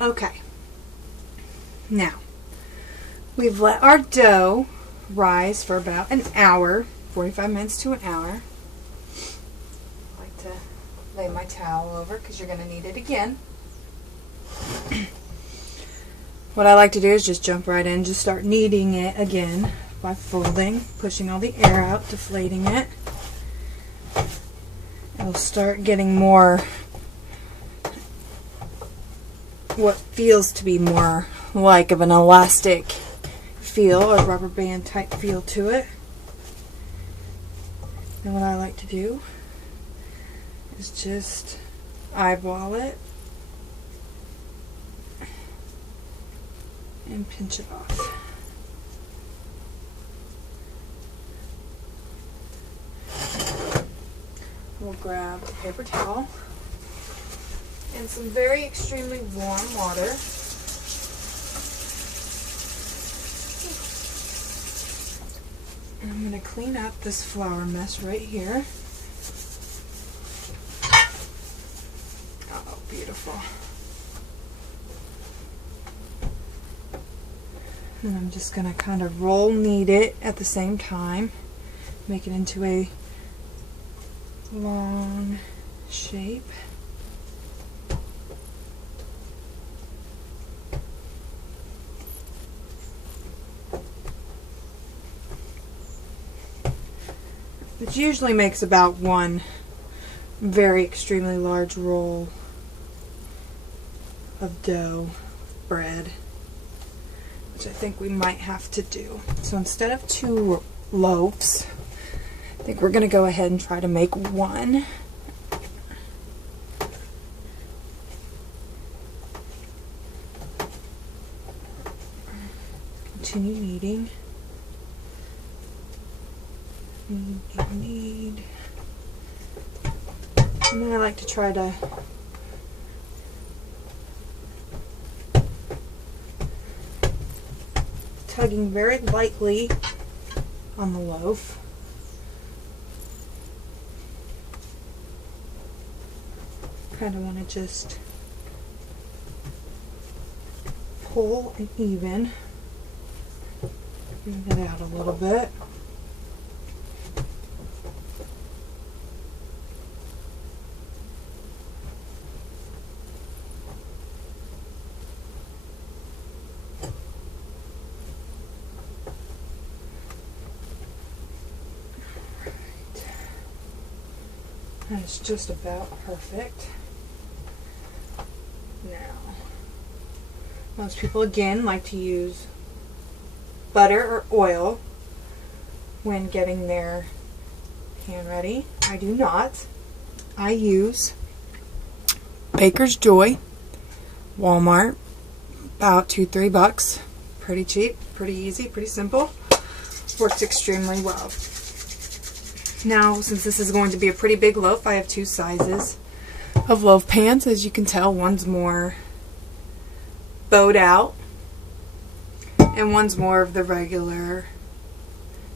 Okay. Now, we've let our dough rise for about an hour, 45 minutes to an hour. I like to lay my towel over because you're going to need it again. What I like to do is just jump right in, just start kneading it again by folding, pushing all the air out, deflating it. It'll start getting more, what feels to be more like of an elastic feel, or rubber band type feel to it. And what I like to do is just eyeball it and pinch it off. We'll grab a paper towel and some very extremely warm water. And I'm going to clean up this flour mess right here. Oh, beautiful. And I'm just going to kind of roll knead it at the same time. Make it into a long shape. It usually makes about one very extremely large roll of dough, bread, which I think we might have to do. So instead of 2 loaves, I think we're going to go ahead and try to make 1. Continue kneading. Knead. And then I like to try to tugging very lightly on the loaf. Kind of want to just pull and even it out a little bit. That is just about perfect. Now, most people again like to use butter or oil when getting their pan ready. I do not. I use Baker's Joy, Walmart, about $2-3. Pretty cheap, pretty easy, pretty simple. Works extremely well. Now, since this is going to be a pretty big loaf, I have 2 sizes of loaf pans. As you can tell, one's more bowed out and one's more of the regular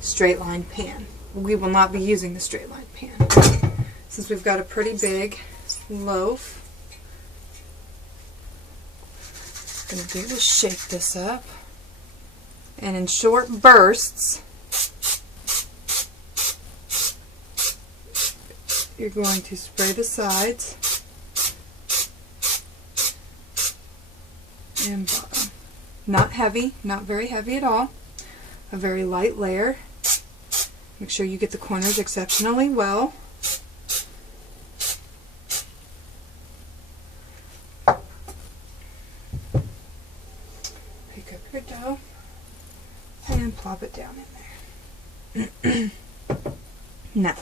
straight line pan. We will not be using the straight line pan. Since we've got a pretty big loaf, what I'm going to do is shake this up, and in short bursts you're going to spray the sides and bottom. Not heavy, not very heavy at all. A very light layer. Make sure you get the corners exceptionally well. Pick up your dough and plop it down in there. Now,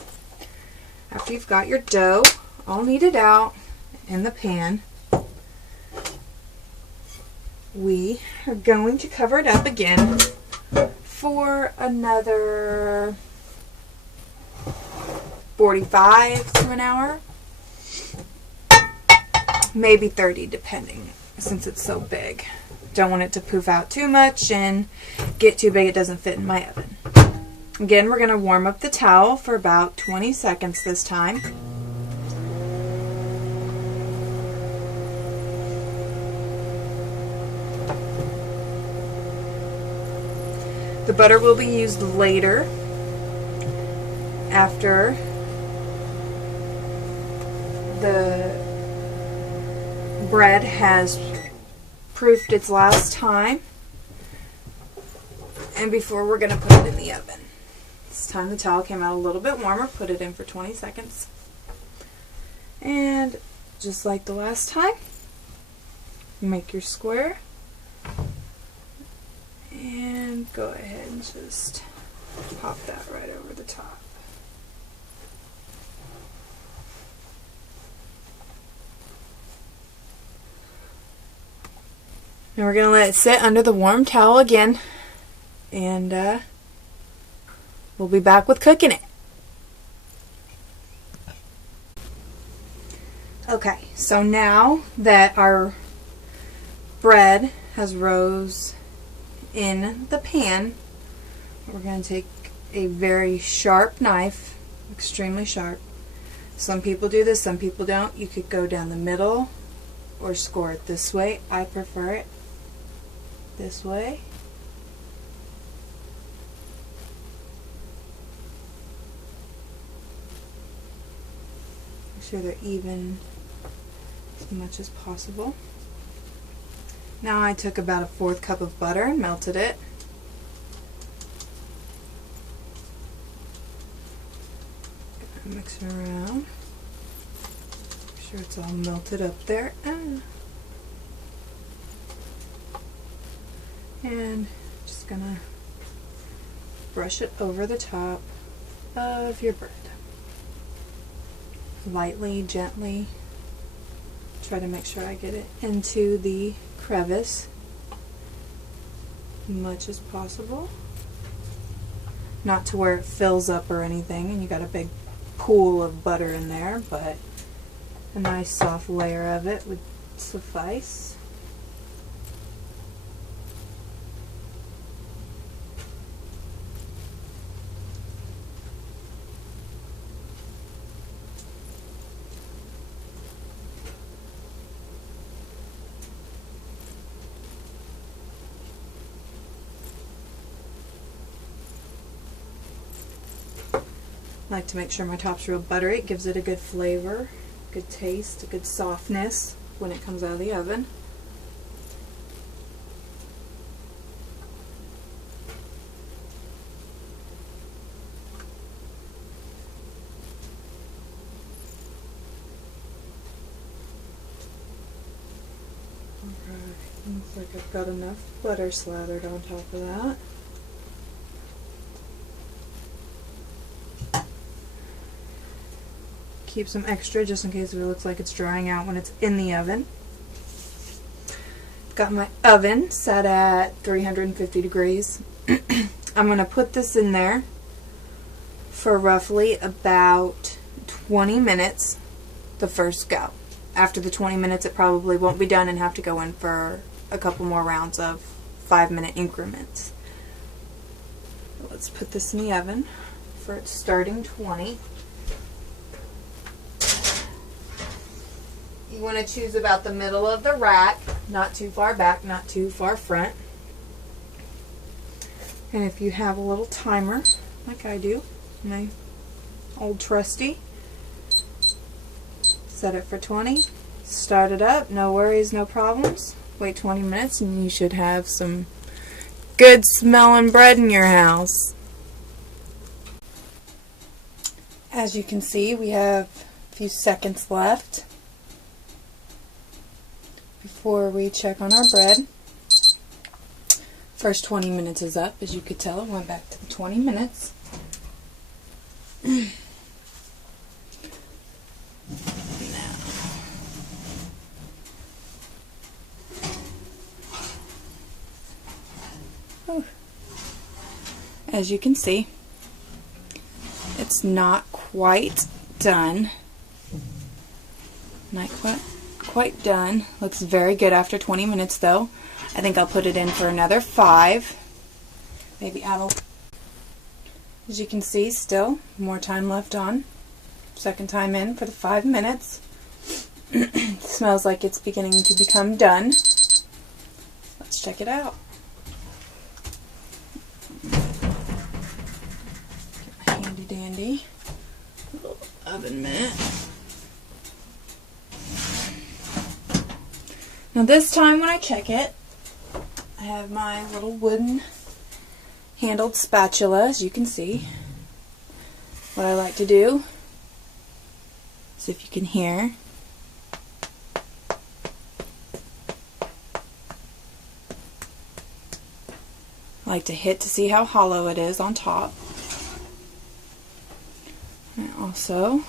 after you've got your dough all kneaded out in the pan, we are going to cover it up again for another 45 to an hour, maybe 30 depending, since it's so big. Don't want it to poof out too much and get too big it doesn't fit in my oven. Again, we're going to warm up the towel for about 20 seconds this time. The butter will be used later after the bread has proofed its last time and before we're going to put it in the oven. This time the towel came out a little bit warmer. Put it in for 20 seconds. And just like the last time, make your square and go ahead and just pop that right over the top. And we're going to let it sit under the warm towel again, and we'll be back with cooking it. Okay, so now that our bread has rose in the pan, we're going to take a very sharp knife, extremely sharp. Some people do this, some people don't. You could go down the middle or score it this way. I prefer it this way. Make sure they're even as much as possible. Now I took about a 1/4 cup of butter and melted it. Mix it around. Make sure it's all melted up there. And just gonna brush it over the top of your bread. Lightly, gently. Try to make sure I get it into the crevice as much as possible. Not to where it fills up or anything and you got a big pool of butter in there, but a nice soft layer of it would suffice. I like to make sure my top's real buttery. It gives it a good flavor, good taste, a good softness when it comes out of the oven. Alright, looks like I've got enough butter slathered on top of that. Keep some extra just in case it looks like it's drying out when it's in the oven. Got my oven set at 350 degrees. I'm going to put this in there for roughly about 20 minutes the first go. After the 20 minutes it probably won't be done and have to go in for a couple more rounds of 5-minute increments. Let's put this in the oven for its starting 20. You want to choose about the middle of the rack, not too far back, not too far front. And if you have a little timer, like I do, my old trusty, set it for 20, start it up, no worries, no problems. Wait 20 minutes and you should have some good smelling bread in your house. As you can see, we have a few seconds left before we check on our bread. First 20 minutes is up. As you could tell, it went back to the 20 minutes. As you can see, it's not quite done. Not quite done. Looks very good after 20 minutes though. I think I'll put it in for another 5. Maybe add a... As you can see, still more time left on. Second time in for the 5 minutes. Smells like it's beginning to become done. Let's let's check it out. Get my handy dandy little oven mitt. Now this time when I check it, I have my little wooden handled spatula, as you can see. What I like to do, so if you can hear, I like to hit to see how hollow it is on top. And also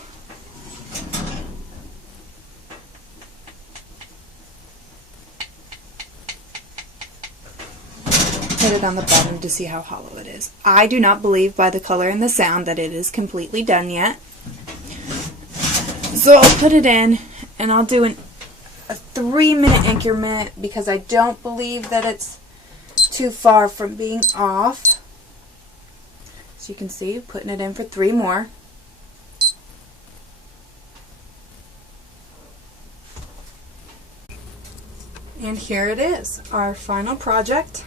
hit it on the bottom to see how hollow it is. I do not believe by the color and the sound that it is completely done yet. So I'll put it in and I'll do a 3-minute increment because I don't believe that it's too far from being off. As you can see, putting it in for 3 more. And here it is, our final project.